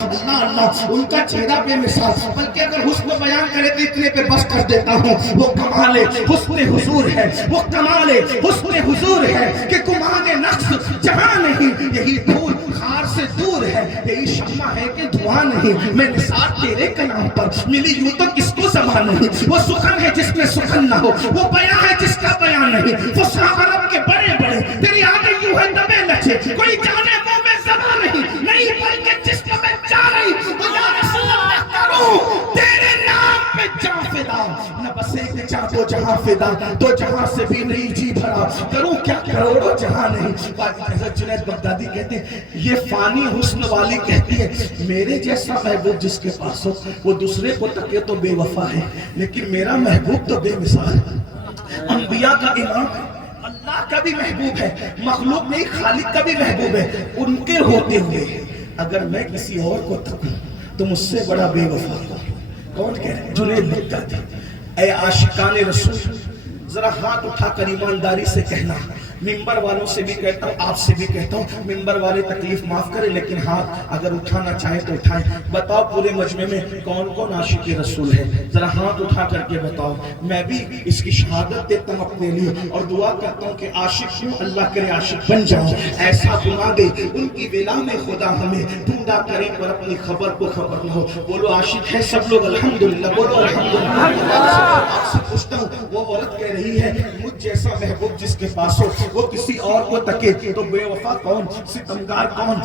اللہ اللہ ان کا چہرہ بے مثال، بلکہ اگر حسن بیان کرے تو اتنے پہ بس کر دیتا ہوں، وہ کمال حسن حضور ہے، وہ کمال حسن حضور ہے کہ گمان نقص جہاں نہیں، یہی پھول خار سے دور ہے، یہی شمع ہے کہ دھواں نہیں، میں نثار تیرے کلام پر ملی یوں تو کس کو زبان نہیں، وہ سخن ہے جس میں سخن نہ ہو، وہ بیان ہے جس کا بیان نہیں، فصاح عرب کے بڑے بڑے تیری آگے یوں ہے دبے لچے، کوئی جانے منہ میں زبان نہیں بلکہ جس کو میں چاہ رہی تو یا رسول اللہ کروں تیرے نام پہ جان فدا، نہ بس ایک جان دو جہاں فدا، دو جہاں سے بھی نہیں جی بھرا، کروں کیا کروڑوں جہاں نہیں۔ حضرت جنید بغدادی کہتے ہیں یہ فانی حسن والی کہتی ہے میرے جیسا محبوب جس کے پاس ہو وہ دوسرے کو تکے تو بے وفا ہے، لیکن میرا محبوب تو بے مثال ہے، انبیاء کا امام ہے، اللہ کا بھی محبوب ہے، مخلوق نہیں خالق کا بھی محبوب ہے، ان کے ہوتے ہوئے اگر میں کسی اور کو تکوں تو مجھ سے بڑا بے وفا کون کہہ رہے ہیں؟ جنید بغدادی۔ اے عاشقان رسول ذرا ہاتھ اٹھا کر ایمانداری سے کہنا، ممبر والوں سے بھی کہتا ہوں آپ سے بھی کہتا ہوں، ممبر والے تکلیف معاف کریں لیکن ہاتھ اگر اٹھانا چاہیں تو اٹھائیں، بتاؤ پورے مجمع میں کون کون عاشق رسول ہے، ذرا ہاتھ اٹھا کر کے بتاؤ، میں بھی اس کی شہادت دیتا ہوں اپنے لیے اور دعا کرتا ہوں کہ عاشق ہوں، اللہ کرے عاشق بن جاؤں، ایسا بنا دے ان کی ولا میں خدا ہمیں ڈھونڈا کریں پر اپنی خبر کو خبر نہ ہو۔ بولو عاشق ہے سب لوگ الحمدللہ، بولو الحمدللہ۔ آپ سے پوچھتا ہوں وہ عورت کہہ رہی ہے مجھ جیسا محبوب جس کے پاس ہو وہ کسی اور کو تکے تو بے وفا کون، ستمگار کون،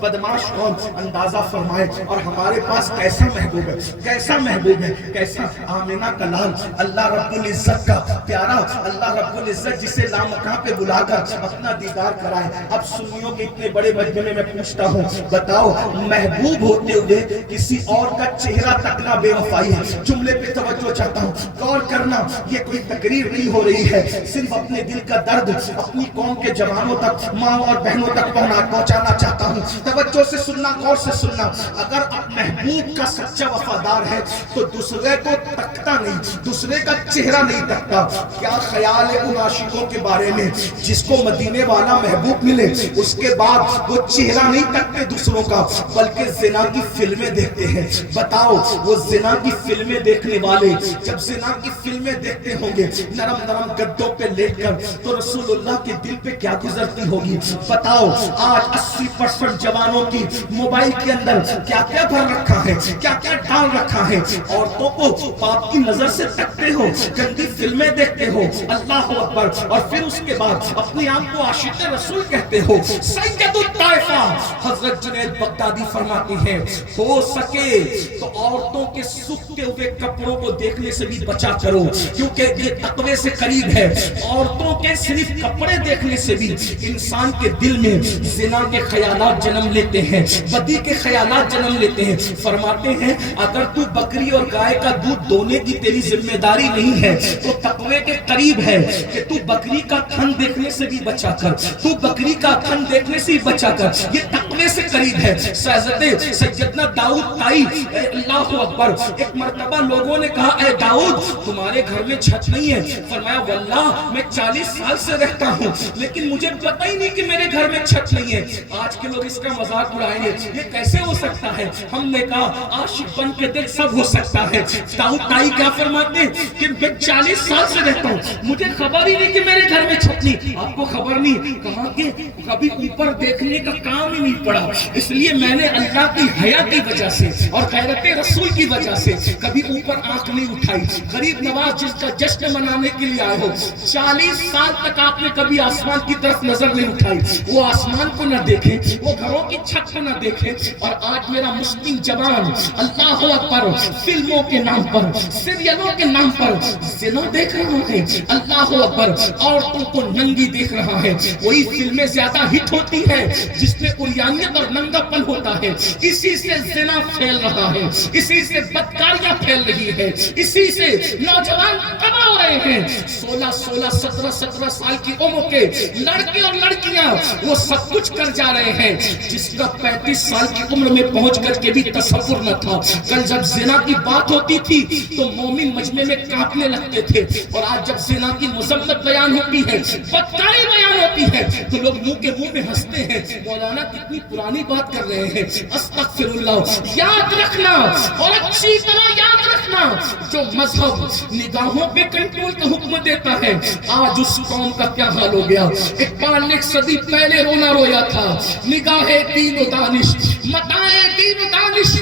بدماش کون، اندازہ فرمائے۔ اور ہمارے پاس کیسا محبوب ہے، کیسا محبوب ہے، کیسا آمنہ کا لال، اللہ رب العزت کا پیارا، اللہ رب العزت جسے لامکاں پہ بلا کر اپنا دیدار کرائے۔ اب سنیوں کے اتنے بڑے مجمع میں پوچھتا ہوں بتاؤ محبوب ہوتے ہوئے کسی اور کا چہرہ تکنا بے وفائی ہے؟ جملے پہ توجہ چاہتا ہوں، غور کرنا، یہ کوئی تقریر نہیں ہو رہی ہے، صرف اپنے دل کا درد اپنی قوم کے جوانوں تک، ماں اور بہنوں تک پہنچانا چاہتا ہوں، توجہ سے سننا، غور سے سننا۔ اگر محبوب کا سچا وفادار ہے تو دوسرے کو تکتا نہیں، دوسرے کا چہرہ نہیں تکتا۔ کیا خیال ہے ان عاشقوں کے بارے میں جس کو مدینے والا محبوب ملے اس کے بعد وہ چہرہ نہیں تکتے دوسروں کا بلکہ زنا کی فلمیں دیکھتے ہیں؟ بتاؤ وہ زنا کی فلمیں دیکھنے والے جب زنا کی فلمیں دیکھتے ہوں گے نرم نرم گدوں پہ لیٹ کر تو رسول اللہ کے دل پہ کیا گزرتی ہوگی؟ بتاؤ آج 80% جوانوں کی موبائل کے اندر کیا کیا بھر رکھا ہے، کیا کیا ڈال رکھا ہے، عورتوں کو پاپ کی نظر سے تکتے ہو، گندی فلمیں دیکھتے ہو، اللہ اکبر، اور پھر اس کے بعد اپنی آپ کو عاشق رسول کہتے ہو۔ سید الطائفہ حضرت جنید بغدادی فرماتے ہیں ہو سکے تو عورتوں کے سکھتے ہوئے کپڑوں کو دیکھنے سے بھی بچا کرو کیونکہ یہ تقوی سے قریب ہے۔ عورتوں کے صرف کپڑے دیکھنے سے بھی انسان کے دل میں زنا کے خیالات جنم لیتے ہیں، بدی کے خیالات جنم لیتے ہیں۔ فرماتے ہیں اگر تو بکری اور گائے کا دودھ دونے کی تیری ذمہ داری نہیں ہے تو تقوی کے قریب ہے کہ تو بکری کا تھن دیکھنے سے بھی بچا کر، تو بکری کا تھن دیکھنے سے بھی بچا کر، یہ تقوی سے قریب ہے۔ سیدنا داؤد طائی اللہ اکبر، ایک مرتبہ لوگوں نے کہا اے داؤد تمہارے گھر میں چھت نہیں ہے، فرمایا واللہ میں 40 سال سے رہتا ہوں لیکن مجھے پتہ ہی نہیں کہ میرے گھر میں چھت نہیں ہے۔ آج کے لوگ اس کا مذاق اڑائیں گے یہ کیسے ہو سکتا ہے؟ ہم نے کہا عاشق بن کے دیکھ سب ہو سکتا ہے۔ داؤد طائی کیا فرماتے ہیں کہ میں 40 سال سے رہتا ہوں مجھے خبر ہی نہیں کہ میرے گھر میں چھت نہیں۔ آپ کو خبر نہیں؟ کہا کہ کبھی اوپر دیکھنے کا کام ہی نہیں پڑا، اس لیے میں نے اللہ کی حیا کی وجہ سے اور غیرت رسول کی وجہ سے کبھی اوپر آنکھ نہیں اٹھائی۔ غریب نواز جس کا جشن منانے کے لیے آئے ہو 40 سال تک آپ نے کبھی آسمان کی طرف نظر نہیں اٹھائی، وہ آسمان کو نہ دیکھیں، وہ گھروں کی چھت کو نہ دیکھیں، اور آج میرا مسلم جوان اللہ اکبر فلموں کے نام پر، سیریلوں کے نام پر زنا دیکھ رہا ہے، اللہ اکبر عورتوں کو ننگی دیکھ رہا ہے۔ وہی فلمیں زیادہ ہٹ ہوتی ہے جس میں عریانیت اور ننگا پن ہوتا ہے، اسی سے زنا پھیل رہا ہے، اسی سے بدکاریاں پھیل رہی ہے، اسی سے نوجوان تباہ ہو رہے ہیں۔ 16 17 17 سال کی عمر قوموں کے لڑکے اور لڑکیاں وہ سب کچھ کر جا رہے ہیں جس کا 35 سال کی عمر میں پہنچ کر کے بھی تصور نہ تھا. کل جب زنا کی بات ہوتی تھی تو مومن مجمع میں کانپنے لگتے تھے، اور آج جب زنا کی مذمت بیان ہوتی ہے، بدکاری بیان ہوتی ہے، تو لوگ منہ کے منہ میں ہنستے ہیں. مولانا کتنی پرانی بات کر رہے ہیں. استغفر اللہ. یاد رکھنا اور اچھی طرح یاد رکھنا، جو مذہب نگاہوں پہ کنٹرول کا حکم دیتا ہے، آج اس قوم کا کیا حال ہو گیا. اقبال نے ایک صدی پہلے رونا رویا تھا. نگاہ دین و دانش، متاع دین و دانش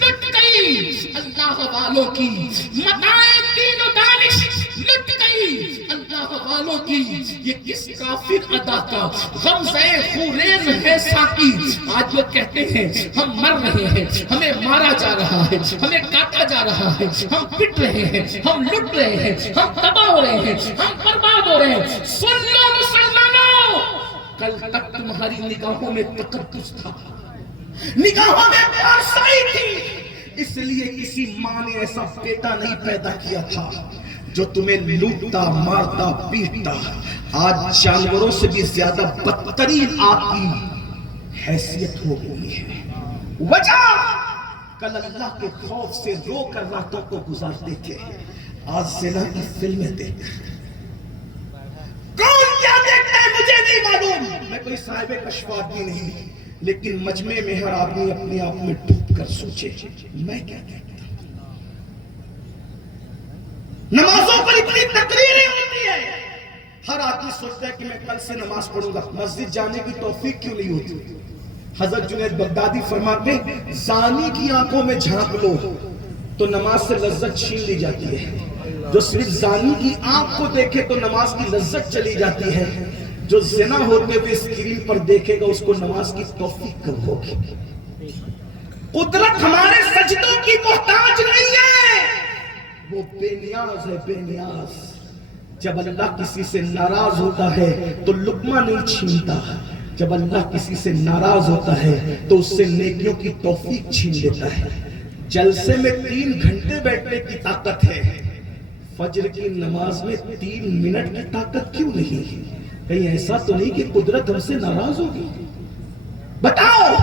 لٹ گئی اللہ والوں کی. متاع دین و دانش لٹ گئی اللہ والوں کی. یہ کس کافر ادا کا غمزہ خوریز ہے ساقی. آج لوگ کہتے ہیں ہم مر رہے ہیں، ہمیں مارا جا رہا ہے، ہمیں کاٹا جا رہا ہے، ہم پٹ رہے ہیں، ہم لٹ رہے ہیں، ہم تباہ ہو رہے ہیں، ہم برباد ہو رہے ہیں. سن لو مسلمانوں، کل تک تمہاری نگاہوں میں تقدس تھا، نگاہوں میں پارسائی تھی. اس لیے کسی ماں نے ایسا بیٹا نہیں پیدا کیا تھا جو تمہیں لوٹتا مارتا پیٹتا. آج جانوروں سے بھی زیادہ بدترین آپ کی حیثیت ہو گئی ہے. وجہ کل اللہ کے خوف سے رو کر راتوں کو گزارتے تھے، آج زنا کی فلمیں دیکھ کر. کون کیا دیکھتا ہے مجھے نہیں معلوم، میں کوئی صاحب کشف آدمی نہیں، لیکن مجمع میں ہر آدمی اپنے آپ میں ڈوب کر سوچے میں کیا دیکھتا ہوں. نمازوں پر اتنی تقریریں ہوتی ہے، ہر آدمی سوچتا ہے کہ میں کل سے نماز پڑھوں گا. مسجد جانے کی توفیق کیوں نہیں ہوتی؟ حضرت جنید بغدادی فرماتے ہیں زانی کی آنکھوں میں جھانک لو تو نماز سے لذت چھین لی جاتی ہے. جو صرف زانی کی آنکھ کو دیکھے تو نماز کی لذت چلی جاتی ہے. جو زنا ہوتے ہوئے اسکرین پر دیکھے گا اس کو نماز کی توفیق کب ہوگی؟ قدرت ہمارے سجدوں کی محتاج نہیں ہے، وہ بے نیاز ہے، بے نیاز. جب اللہ کسی سے ناراض ہوتا ہے تو لقمہ نہیں چھینتا، جب اللہ کسی سے ناراض ہوتا ہے تو اس سے نیکیوں کی توفیق چھین لیتا ہے. جلسے میں 3 گھنٹے بیٹھنے کی طاقت ہے، فجر کی نماز میں 3 منٹ کی طاقت کیوں نہیں؟ کہیں ایسا تو نہیں کہ قدرت ہم سے ناراض ہوگی؟ بتاؤ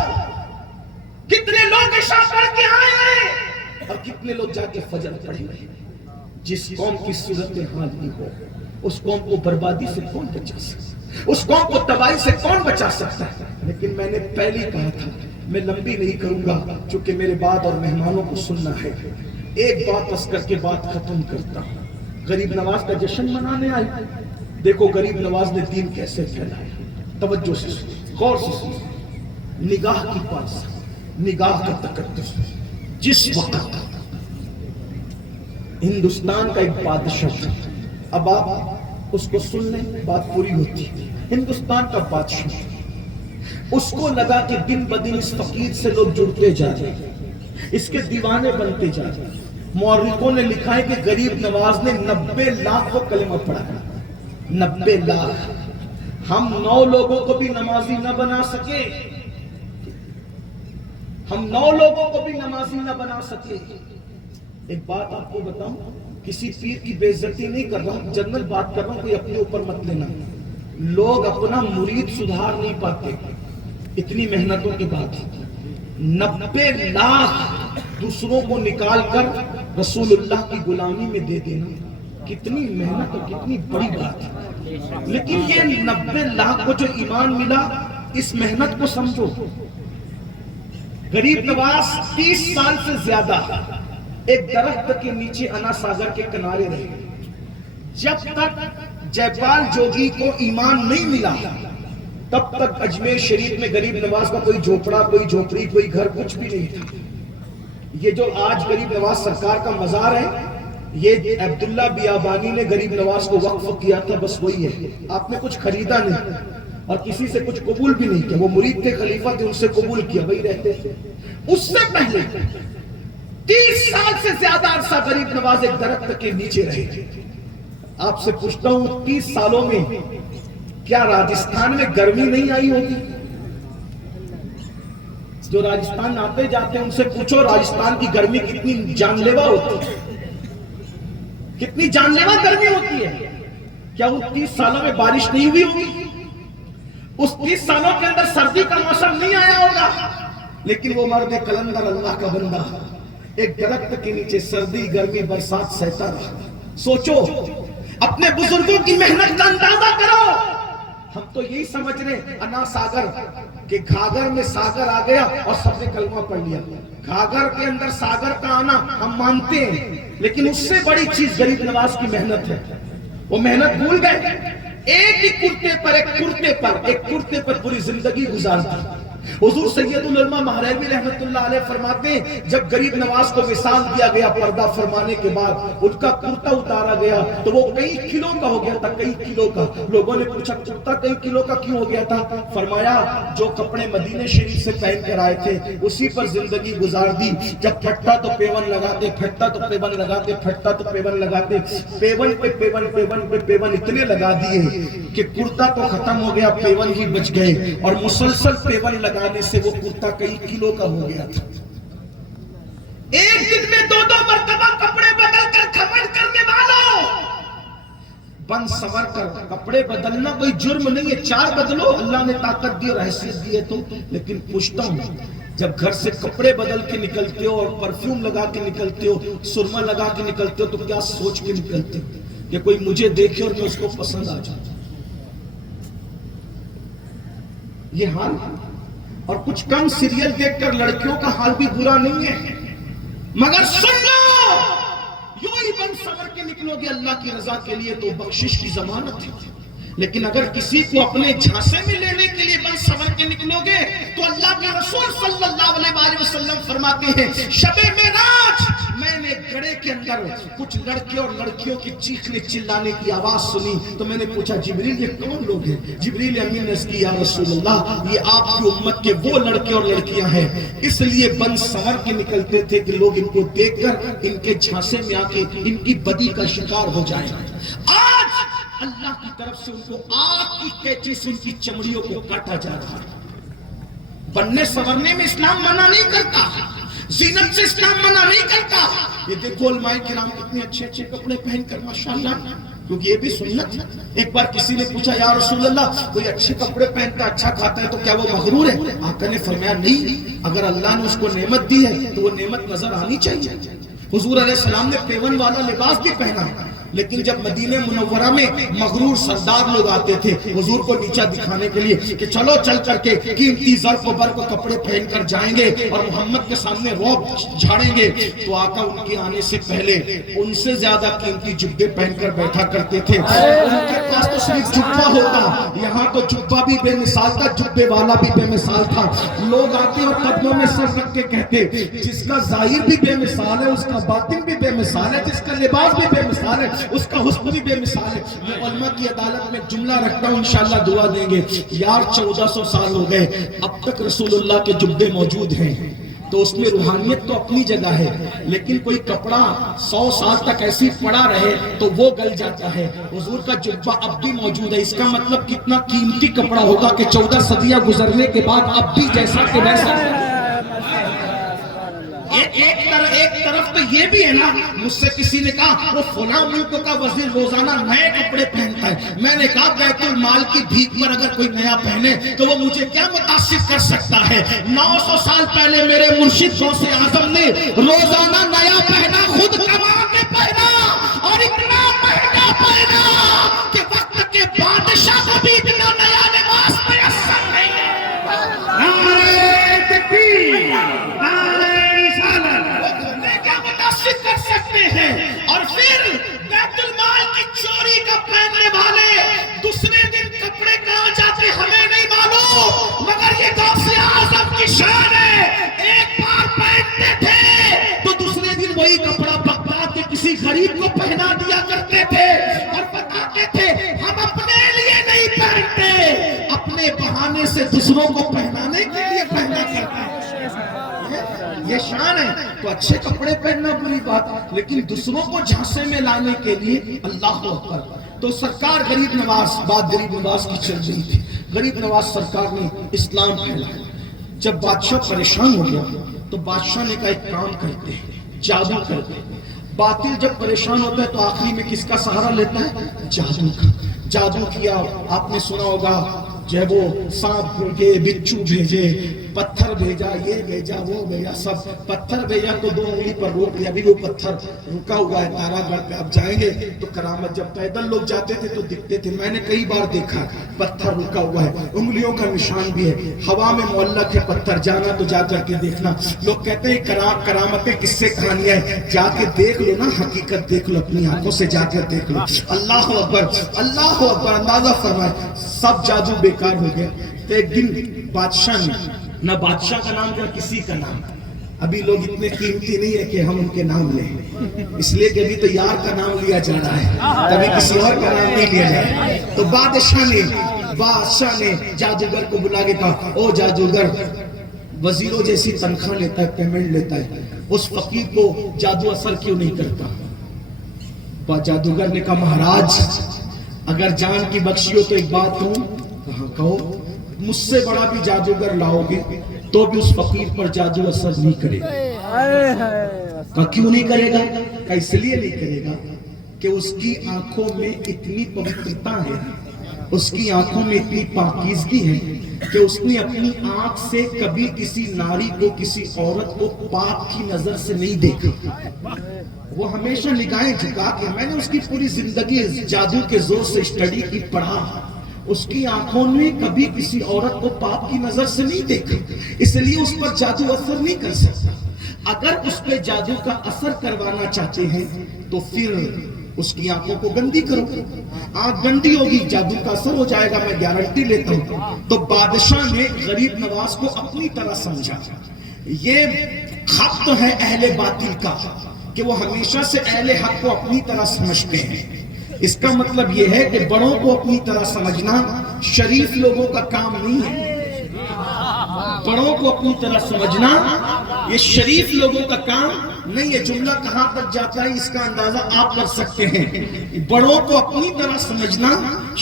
کتنے لوگ عشاء پڑھ کے آئے ہیں اور کتنے لوگ جا کے فجر پڑھیں گے؟ جس قوم کی صورت حال بھی ہو اس قوم کو بربادی سے کون بچا سکتا، اس قوم کو تباہی سے کون بچا سکتا ہے؟ لیکن میں نے پہلے کہا تھا میں لمبی نہیں کروں گا چونکہ میرے بعد اور مہمانوں کو سننا ہے. ایک بات بس کر کے بات ختم کرتا ہوں. غریب نواز کا جشن منانے آئے، دیکھو غریب نواز نے دین کیسے پھیلایا. توجہ سے سنو، غور سے سنو. نگاہ کی پاس، نگاہ کا تقدس. جس وقت ہندوستان کا ایک بادشاہ تھا، اب آپ اس کو سن لیں بات پوری ہوتی ہے. ہندوستان کا بادشاہ، اس کو لگا کہ دن بدن اس فقیر سے لوگ جڑتے جا رہے ہیں، اس کے دیوانے بنتے جا رہے ہیں. مورخوں نے لکھا ہے کہ غریب نواز نے 90 لاکھ کو کلمہ پڑھا. 90 لاکھ. ہم 9 لوگوں کو بھی نمازی نہ بنا سکے، ہم 9 لوگوں کو بھی نمازی نہ بنا سکے. ایک بات آپ کو بتاؤں، کسی پیر کی بے عزتی نہیں کر رہا ہوں، جنرل بات کر رہا ہوں، کوئی اپنے اوپر مت لینا. لوگ اپنا مرید سدھار نہیں پاتے اتنی محنتوں کے بعد. 90 لاکھ دوسروں کو نکال کر رسول اللہ کی غلامی میں دے دینا کتنی محنت اور کتنی بڑی بات ہے. لیکن یہ 90 لاکھ کو جو ایمان ملا، اس محنت کو سمجھو. غریب نواز 30 سال سے زیادہ ایک درخت کے نیچے انا ساگر کے کنارے رہے. جب تک جے پال جوگی کو ایمان نہیں ملا تب تک اجمیر شریف میں غریب نواز کا کوئی جھوپڑا، کوئی جھوپڑی، کوئی گھر کچھ بھی نہیں تھا. یہ جو آج غریب نواز سرکار کا مزار ہے، یہ عبداللہ بیابانی نے غریب نواز کو وقف کیا تھا، بس وہی ہے. آپ نے کچھ خریدا نہیں اور کسی سے کچھ قبول بھی نہیں کیا. وہ مرید کے خلیفہ تھے، ان سے قبول کیا، وہی رہتے تھے. اس سے پہلے 30 سال سے زیادہ عرصہ غریب نواز ایک درخت کے نیچے رہے. آپ سے پوچھتا ہوں 30 سالوں میں کیا راجستھان میں گرمی نہیں آئی ہوگی؟ جو راجستھان آتے جاتے ہیں ان سے پوچھو راجستھان کی گرمی کتنی جان لیوا ہوتی ہے، کتنی جان لیوا گرمی ہوتی ہے. کیا ان 30 سالوں میں بارش نہیں ہوئی ہوگی؟ اس 30 سالوں کے اندر سردی کا موسم نہیں آیا ہوگا؟ لیکن وہ مرد کلندر اللہ کا بندہ ایک درخت کے نیچے سردی گرمی برسات سہتا رہا۔ سوچو، اپنے بزرگوں کی محنت کا اندازہ کرو۔ ہم تو یہی سمجھ رہے انا ساگر کہ گھاگر میں ساگر آ گیا اور سب نے کلمہ پڑھ لیا۔ گھاگر کے اندر ساگر کا آنا ہم مانتے ہیں، لیکن اس سے بڑی چیز غریب نواز کی محنت ہے۔ وہ محنت بھول گئے، ایک ہی کرتے پر پوری زندگی گزارتا۔ حضور سید العلماء مہروی رحمت اللہ علیہ فرماتے ہیں جب غریب نواز کو وصال دیا گیا پردہ فرمانے کے بعد ان کا کرتا اتارا گیا تو وہ کئی کلو کا ہو گیا تھا، کئی کلو کا۔ لوگوں نے پوچھا کرتا کئی کلو کا کیوں ہو گیا تھا؟ فرمایا جو کپڑے مدینہ شریف سے پہن کر آئے تھے اسی پر زندگی گزار دی۔ جب پھٹتا تو پیون لگاتے، پھٹتا تو پیون لگاتے، پھٹتا تو پیون لگاتے، پیون پہ پیون اتنے لگا دیے کہ کرتا تو ختم ہو گیا، پیون ہی بچ گئے، اور مسلسل پیون لگانے سے وہ کرتا کئی کلو کا ہو گیا تھا۔ ایک دن میں 2 مرتبہ کپڑے بدل کر گھمنڈ کرنے والوں، بن سور کر کپڑے بدلنا کوئی جرم نہیں ہے، 4 بدلو، اللہ نے طاقت دی اور حیثیت دی ہے تو۔ لیکن پوچھتا ہوں، جب گھر سے کپڑے بدل کے نکلتے ہو اور پرفیوم لگا کے نکلتے ہو، سرما لگا کے نکلتے ہو، تو کیا سوچ کے نکلتے ہو کہ کوئی مجھے دیکھے اور میں اس کو پسند آ جاؤں؟ یہ حال ہے۔ اور کچھ کم سیریل دیکھ کر لڑکیوں کا حال بھی برا نہیں ہے، مگر سن لو، یوں ہی بن سور کے نکلو گے اللہ کی رضا کے لیے تو بخشش کی ضمانت ہے۔ لیکن اگر کسی کو اپنے جھانسے میں لینے کے لیے بن سور کے نکلو گے تو اللہ کے رسول صلی اللہ علیہ وسلم فرماتے ہیں شب معراج میں نے گڑھے کے اندر کچھ لڑکے اور لڑکیوں کی چیخنے چلانے کی آواز سنی تو میں نے پوچھا جبریل یہ کون لوگ ہیں؟ جبریل امین نے کہا یا رسول اللہ یہ آپ کی امت کے وہ لڑکے اور لڑکیاں ہیں، اس لیے بن سور کے نکلتے تھے کہ لوگ ان کو دیکھ کر ان کے جھانسے میں آ کے ان کی بدی کا شکار ہو جائیں۔ آج اللہ کی طرف سے ان کو آگ کی قینچی سے ان کی چمڑیوں کو کاٹا جا رہا ہے۔ بننے سورنے میں اسلام منع نہیں کرتا، زینت سے اسلام منع نہیں کرتا۔ یہ دیکھو علماء کرام کتنے اچھے اچھے کپڑے پہن کر ماشاءاللہ، کیونکہ یہ بھی سنت ہے۔ ایک بار کسی نے پوچھا یا رسول اللہ کوئی اچھے کپڑے پہنتا اچھا کھاتا ہے تو کیا وہ مغرور ہے؟ آقا نے فرمایا نہیں، اگر اللہ نے اس کو نعمت دی ہے تو وہ نعمت نظر آنی چاہیے۔ حضور علیہ السلام نے پیون والا لباس بھی پہنا، لیکن جب مدینہ منورہ میں مغرور سردار لوگ آتے تھے حضور کو نیچا دکھانے کے لیے کہ چلو چل کر کے قیمتی ظرف و برق کپڑے پہن کر جائیں گے اور محمد کے سامنے روب جھاڑیں گے، تو آقا ان کے آنے سے پہلے ان سے زیادہ قیمتی جبے پہن کر بیٹھا کرتے تھے۔ ان کے پاس تو صرف جبہ ہوتا، یہاں تو جبہ بھی بے مثال تھا، جبے والا بھی بے مثال تھا۔ لوگ آتے اور قدموں میں سر رکھ کے کہتے جس کا ظاہر بھی بے مثال ہے اس کا باطن بھی بے مثال ہے، جس کا لباس بھی بے مثال ہے اس کا حسن بھی بے مثال ہے۔ میں علماء کی عدالت میں جملہ رکھتا ہوں، انشاءاللہ دعا دیں گے۔ یار 1400 سال ہو گئے اب تک رسول اللہ کے جبے موجود ہیں، تو اس میں روحانیت تو اپنی جگہ ہے، لیکن کوئی کپڑا 100 سال تک ایسی پڑا رہے تو وہ گل جاتا ہے۔ حضور کا جبہ اب بھی موجود ہے، اس کا مطلب کتنا قیمتی کپڑا ہوگا کہ 14 صدیاں گزرنے کے بعد اب بھی جیسا کہ ویسا ہے۔ ایک طرف تو یہ بھی ہے نا، مجھ سے کسی نے کہا وہ فلاں ملک کا وزیر روزانہ نئے کپڑے پہنتا ہے، میں نے کہا بیت المال کی بھیک پر اگر کوئی نیا پہنے تو وہ مجھے کیا متاثر کر سکتا ہے؟ 900 سال پہلے میرے مرشد غوث اعظم نے روزانہ نیا پہنا، خود کما کے پہنا اور اتنا مہنگا پہنا کہ وقت کے بادشاہ کو بھی اتنا نیا لباس میسر نہیں ہے۔ کر سکتے ہیں۔ اور پھر بیت المال کی چوری کا پہننے والے دوسرے دن کپڑے کہاں جاتے ہمیں نہیں معلوم، مگر یہ غوث اعظم کی شان ہے، ایک بار پہنتے تھے تو دوسرے دن وہی کپڑا بغداد کے کسی غریب کو پہنا دیا کرتے تھے اور بتاتے تھے ہم اپنے لیے نہیں پہنتے، اپنے بہانے سے دوسروں کو پہنانے کے لیے پہنا کرتے ہیں۔ یہ شان ہے تو اچھے کپڑے پہننا بری بات، لیکن دوسروں کو جھانسے میں لانے کے لیے اللہ اکبر۔ تو سرکار غریب نواز، بات غریب نواز کی چل رہی تھی، غریب نواز سرکار نے اسلام پھیلایا۔ جب بادشاہ پریشان ہو گیا تو بادشاہ نے کہا ایک کام کرتے ہیں، جادو کرتے ہیں۔ باطل جب پریشان ہوتا ہے تو آخری میں کس کا سہارا لیتا ہے؟ جادو کا۔ جادو کیا. آپ نے سنا ہوگا جب وہ سانپ بھیجے، بچھو بھیجے، پتھر بھیجا، یہ بھیجا، وہ بھیجا، سب پتھر بھیجا تو 2 انگلی پر روک لیا. ابھی وہ پتھر رکا ہوا ہے تارا گڑھ پہ. آپ جائیں گے تو کرامت، جب پیدل لوگ جاتے تھے تو دکھتے تھے. میں نے کئی بار دیکھا پتھر رکا ہوا ہے، انگلیوں کا نشان بھی ہے، ہوا میں معلق ہے پتھر. جانا تو جا کر کے دیکھنا. لوگ کہتے ہیں کرامتیں کس سے کہانیاں ہیں، جا کے دیکھ لو نا، حقیقت دیکھ لو، اپنی آنکھوں سے جا کر دیکھ لو. اللہ اکبر، اللہ اکبر. اندازہ فرمائے سب جادو بیکار ہو گئے. تو ایک دن بادشاہ نے، نہ بادشاہ کا نام نہ کسی کا نام، ابھی لوگ اتنے قیمتی نہیں ہے کہ ہم ان کے نام لیں، اس لیے کہ ابھی تو یار کا نام لیا جا رہا ہے، کبھی کسی اور کا نام نہیں لیا جائے. تو بادشاہ نے جادوگر کو بلا کے کہا، او جادوگر، وزیروں جیسی تنخواہ لیتا ہے، پیمنٹ لیتا ہے، اس فقیر کو جادو اثر کیوں نہیں کرتا؟ جادوگر نے کہا، مہاراج اگر جان کی بخشی ہو تو ایک بات ہوں. کہا کہو. مجھ سے بڑا بھی جادوگر لاؤ گے تو بھی اس فقیر پر جادو اثر نہیں کرے گا. کہا کیوں نہیں کرے گا؟ کہا اس لیے نہیں کرے گا کہ اس کی آنکھوں میں اتنی پوترتا ہے، اس کی آنکھوں میں اتنی پاکیزگی ہے کہ اس نے اپنی آنکھ سے کبھی کسی ناری کو، کسی عورت کو پاک کی نظر سے نہیں دیکھا. وہ ہمیشہ نگاہیں جھکا کے، میں نے اس کی پوری زندگی جادو کے زور سے اسٹڈی کی، پڑھا. اس کی آنکھوں نے کبھی کسی عورت کو پاک کی نظر سے نہیں دیکھا، اس لیے اس پر جادو اثر نہیں کر سکتا. اگر اس پہ جادو کا اثر کروانا چاہتے ہیں تو پھر اس کی آنکھوں کو گندی کرو. آنکھ گندی ہوگی، جادو کا اثر ہو جائے گا، میں گارنٹی لیتا ہوں. تو بادشاہ نے غریب نواز کو اپنی طرح سمجھا. یہ خط تو ہے اہل باطل کا کہ وہ ہمیشہ سے اہل حق کو اپنی طرح سمجھتے ہیں. اس کا مطلب یہ ہے کہ بڑوں کو اپنی طرح سمجھنا شریف لوگوں کا کام نہیں ہے. بڑوں کو اپنی طرح سمجھنا یہ شریف لوگوں کا کام نہیں ہے. جملہ کہاں تک جاتا ہے اس کا اندازہ آپ کر سکتے ہیں. بڑوں کو اپنی طرح سمجھنا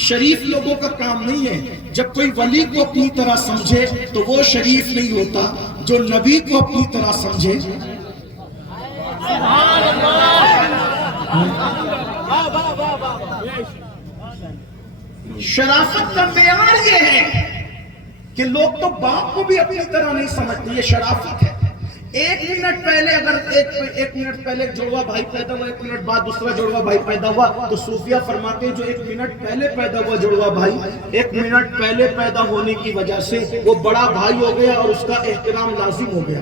شریف لوگوں کا کام نہیں ہے. جب کوئی ولی کو اپنی طرح سمجھے تو وہ شریف نہیں ہوتا. جو نبی کو اپنی طرح سمجھے، شرافت کا معیار یہ ہے کہ لوگ تو باپ کو بھی اپنی طرح نہیں سمجھتے. یہ شرافت ہے. 1 منٹ پہلے اگر ایک منٹ پہلے جڑوا بھائی پیدا ہوا، 1 منٹ بعد دوسرا جڑوا بھائی پیدا ہوا، تو صوفیہ فرماتے ہیں جو 1 منٹ پہلے پیدا ہوا جڑوا بھائی، 1 منٹ پہلے پیدا ہونے کی وجہ سے وہ بڑا بھائی ہو گیا اور اس کا احترام لازم ہو گیا.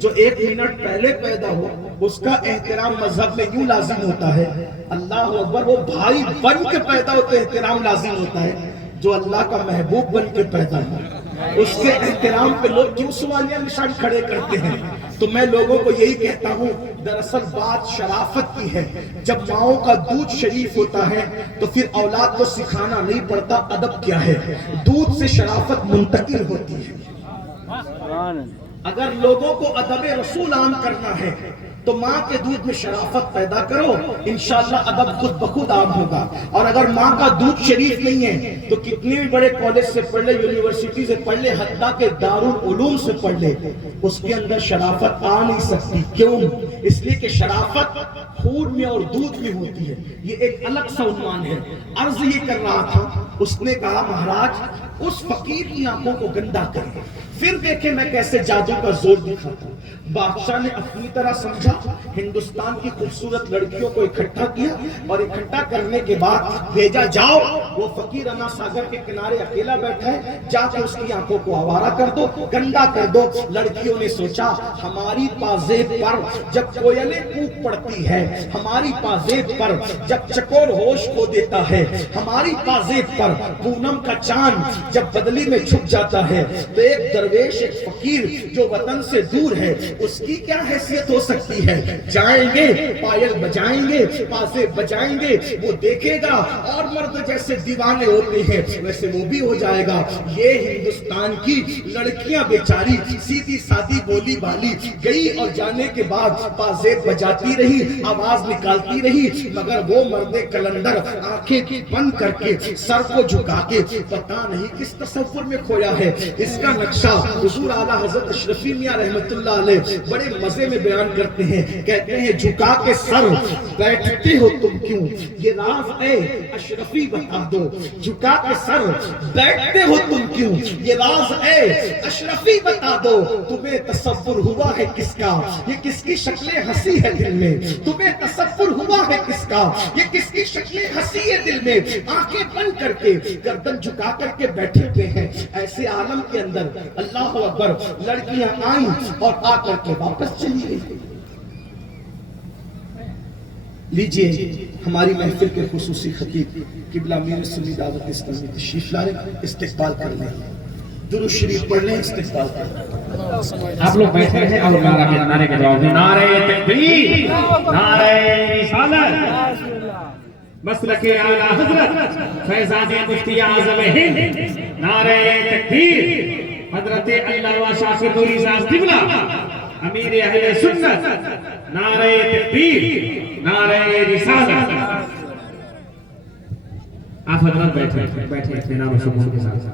جو 1 منٹ پہلے پیدا ہو اس کا احترام مذہب میں یوں لازم ہوتا ہے. اللہ اکبر. وہ بھائی بن کے پیدا ہوتے احترام لازم ہوتا ہے. جو اللہ کا محبوب بن کے پیدا ہو اس کے احترام پہ لوگ کیوں سوالیہ نشان کھڑے کرتے ہیں؟ تو میں لوگوں کو یہی کہتا ہوں، دراصل بات شرافت کی ہے. جب ماؤں کا دودھ شریف ہوتا ہے تو پھر اولاد کو سکھانا نہیں پڑتا ادب کیا ہے. دودھ سے شرافت منتقل ہوتی ہے. اگر لوگوں کو ادب رسول عام کرنا ہے تو ماں کے دودھ میں شرافت پیدا کرو، انشاءاللہ ادب خود بخود عام ہوگا. اور اگر ماں کا دودھ شریف نہیں ہے تو کتنے بھی بڑے کالج سے پڑھ لے، یونیورسٹی سے پڑھ لے، حتیٰ کہ دارالعلوم سے پڑھ لے، اس کے اندر شرافت آ نہیں سکتی. کیوں؟ اس لیے کہ شرافت خون میں اور دودھ میں ہوتی ہے. یہ ایک الگ سا عنوان ہے. عرض یہ کر رہا تھا، اس نے کہا مہاراج اس فقیر کی آنکھوں کو گندا کریں، پھر دیکھیں میں کیسے جادو کا زور دکھاتا ہوں. بادشاہ نے اپنی طرح سمجھا، ہندوستان کی خوبصورت لڑکیوں کو اکٹھا کیا اور اکٹھا کرنے کے بعد بھیجا، جاؤ وہ فقیر انا ساگر کے کنارے اکیلا بیٹھا ہے، جا کے اس کی آنکھوں کو آوارہ کر دو، گندا کر دو. لڑکیوں نے سوچا ہماری پازیب پر جب کوئلیں کوک پڑتی ہے، ہماری پازیب پر جب چکور ہوش کھو دیتا ہے، ہماری پازیب پر پونم کا چاند جب بدلی میں چھپ جاتا ہے، تو ایک درویش، ایک فقیر جو وطن سے دور ہے، اس کی کیا حیثیت ہو سکتی ہے؟ جائیں گے، پائل بجائیں گے، پازے بجائیں گے، وہ دیکھے گا اور مرد جیسے دیوانے ہوتے ہیں ویسے وہ بھی ہو جائے گا. یہ ہندوستان کی لڑکیاں بیچاری سیدھی سادی بولی بالی گئی اور جانے کے بعد پازے بجاتی رہی، آواز نکالتی رہی، مگر وہ مرد کلندر آنکھیں بند کر کے سر کو کو جھکا کے پتہ نہیں کس تصور میں کھویا ہے. اس کا نقشہ حضور اعلیٰ حضرت اشرفی میاں رحمت اللہ علیہ بڑے مزے میں بیان کرتے ہیں. کہتے ہیں جھکا کے سر بیٹھتے ہو تم کیوں, یہ راز اے اشرفی بتا دو. جھکا کے سر بیٹھتے ہو تم کیوں, یہ راز اے اشرفی بتا دو. تمہیں تصور ہوا ہے کس کا, یہ کس کی شکل ہنسی ہے دل میں. تمہیں تصور ہوا ہے کس کا, یہ کس کی شکل ہنسی ہے دل میں. آنکھیں بند کر کے گردن جھکا کر کے بیٹھے ہوئے ہیں. ایسے عالم کے اندر اللہ اکبر لڑکیاں آئیں اور آ کر کے واپس چلی گئی. لیجئے ہماری محفل کے خصوصی خطیب قبلہ امیر سنی دعوت اسلامی تشریف لائے, استقبال کر لیں, درود شریف پڑھ لیں, استقبال کر لیں. آپ لوگ بیٹھے ہیں اور نعرے کے جواب دیں. نعرہ تکبیر, نعرہ رسالت, مسلک اعلیٰ حضرت فیضان مفتی اعظم ہند. نعرہ تکبیر, حضرت علامہ شاہ نوری صاحب قبلہ امیر اہل سنت. نعرہ تکبیر, نعرہ رسالت. آپ حضرات بیٹھے اطمینان و سکون کے ساتھ.